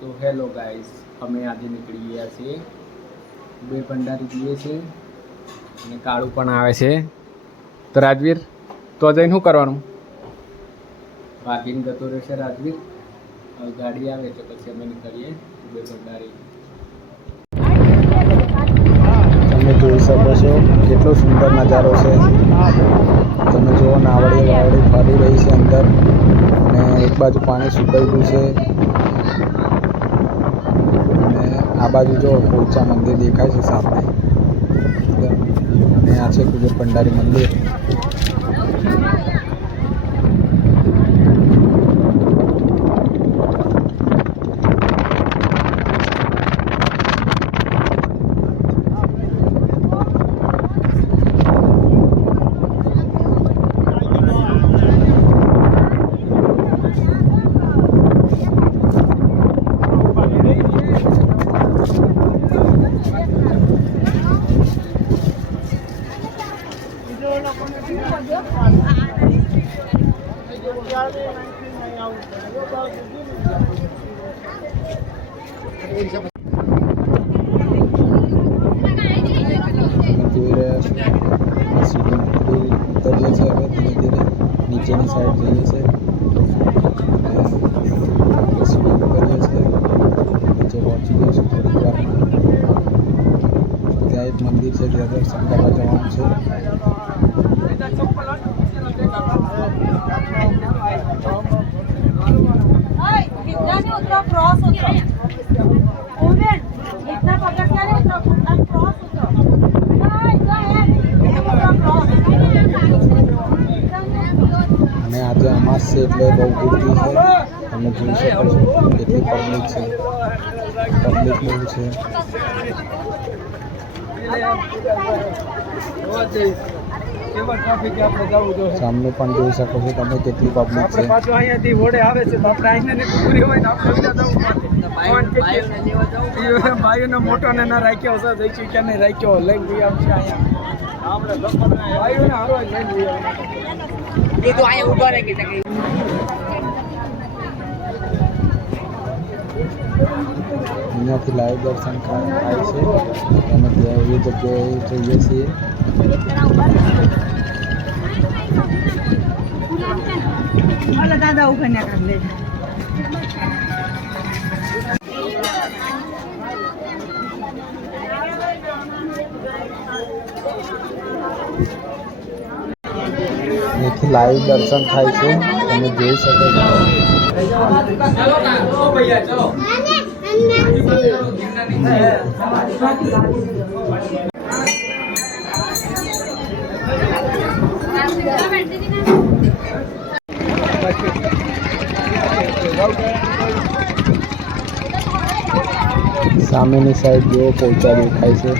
તો hello guys, અમે આજે નીકળી ગયા છીએ કુબેર ભંડારી જઈએ છીએ અને કાળું પણ આવે છે. તો રાજવીર, તો જઈને શું કરવાનું? ભાગીને જતો રહેશે રાજવીર. ગાડી આવે તો પછી અમે નીકળીએ કુબેર ભંડારી. તમે જોઈ શકો છો કેટલો સુંદર નજારો છે. તમે જુઓ નાવડી વાવડી ફરી રહી છે અંદર, અને એક બાજુ પાણી સુકાઈ ગયું છે, અને આ બાજુ જો પોચા મંદિર દેખાય છે સામે, અને આ છે કુબેર ભંડારી મંદિર. ઉતરીએ છીએ હવે ધીરે ધીરે નીચેની સાઈડ જઈએ છીએ, અને સ્વિમિંગ કરીએ છીએ. નીચે પહોંચી જઈશું થોડીક વારમાં. ત્યાં એક મંદિર છે, ત્યાં દર્શન કરવા જવાનું છે. અને આજે અમાસ છે એટલે બહુ ગીર્દી છે. તમે જોઈ શકો છો કેટલી પબ્લિક છે. પબ્લિક બહુ છે. સામે પણ જોઈ શકો છો તમે કેટલી પબ્લિક છે. ભાઈઓને મોટો ને ના રાખ્યો હશે, જઈ ચૂક્યા ને રાખ્યો લઈને જઈ આવશે. ભાઈઓને હારો લઈને જઈ આવશે. એ તો અહીંયા ઉભા રહી ગઈ. અહીંયાથી લાઈવ દર્શન થાય છે. અમે ત્યાં એવી જગ્યાએ જઈએ છીએ. દાદા ઉભા ના કરી લે. અહીંથી લાઈવ દર્શન થાય છે, તમે જોઈ શકો છો. સામેની સાઈડ જેવો પહોંચા દેખાય છે.